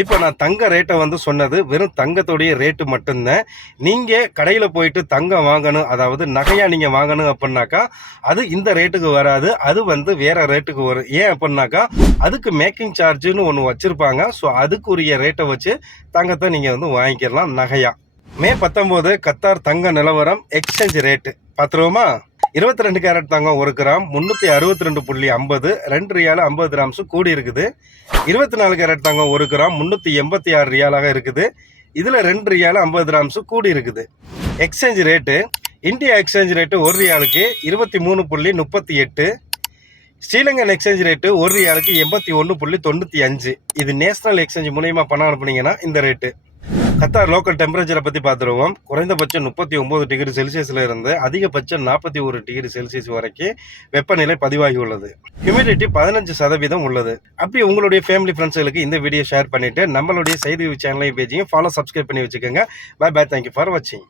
இப்போ நான் தங்க ரேட்டை வந்து சொன்னது வெறும் தங்கத்தோடைய ரேட்டு மட்டும்தான். நீங்கள் கடையில் போயிட்டு தங்கம் வாங்கணும், அதாவது நகையாக நீங்கள் வாங்கணும் அப்படின்னாக்கா அது இந்த ரேட்டுக்கு வராது. அது வந்து வேறு ரேட்டுக்கு வரும். ஏன் அப்படின்னாக்கா அதுக்கு மேக்கிங் சார்ஜுன்னு ஒன்று வச்சுருப்பாங்க. ஸோ அதுக்குரிய ரேட்டை வச்சு தங்கத்தை நீங்கள் வந்து வாங்கிக்கலாம் நகையாக. மே 19 கத்தார் தங்க நிலவரம் எக்ஸ்சேஞ்ச் ரேட்டு பார்த்துருவோமா? 22 கேரட் தங்கம் 1 கிராம் 362.50, 2 ரியால் 50 கிராம்ஸு கூடி இருக்குது. 24 கேரட் தங்கம் 1 கிராம் 386 ரியாலாக இருக்குது. இதில் 2 ரியால் 50 கிராம்ஸு கூடி இருக்குது. Exchange rate India exchange rate 1 ரியாலுக்கு 23.38. ஸ்ரீலங்கன் எக்ஸ்சேஞ்ச் ரேட்டு 1 ரியாலுக்கு 81.95. இது நேஷனல் எக்ஸ்சேஞ்ச் மூலியமாக பணம் அனுப்புனீங்கன்னா இந்த ரேட்டு. கத்தார் லோக்கல் டெம்பரேச்சரை பற்றி பார்த்துருவோம். குறைந்தபட்சம் 39 டிகிரி செல்சியஸில் இருந்து அதிகபட்சம் 41 டிகிரி செல்சியஸ் வரைக்கும் வெப்பநிலை பதிவாகி உள்ளது. ஹியூமிடிட்டி 15% உள்ளது. அப்படி உங்களுடைய ஃபேமிலி ஃப்ரெண்ட்ஸுகளுக்கு இந்த வீடியோ ஷேர் பண்ணிவிட்டு நம்மளுடைய செய்தி சேனலையும் பேஜையும் ஃபாலோ சப்ஸ்கிரைப் பண்ணி வச்சுக்கோங்க. பை பை, தேங்க்யூ ஃபார் வாட்சிங்.